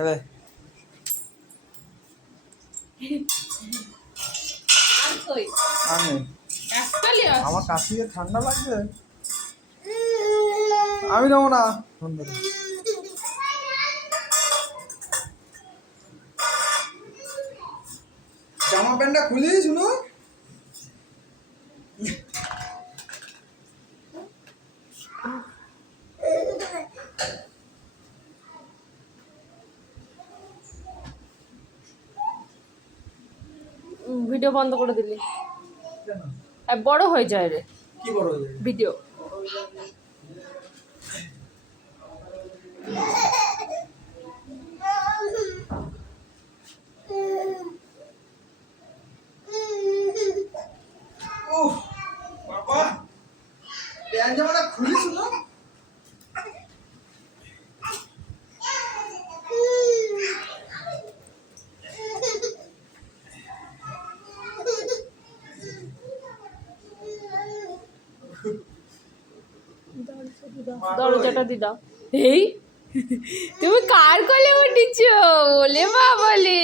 এবে আর নেই। আমার কাশিয়ে ঠান্ডা লাগবে, আমি নেবো না। জামা প্যান্টটা খুলি শুনো। ভিডিও বন্ধ করে দিলি, বড় হয়ে যায় রে। কি বড় হয়ে যায় ভিডিও? ওহ বাবা, প্যান্ট জামাটা খুলি শুনো। দরজাটা দি দাও। এই তুমি কার কোলে উঠেছ? ওলে বাবালে।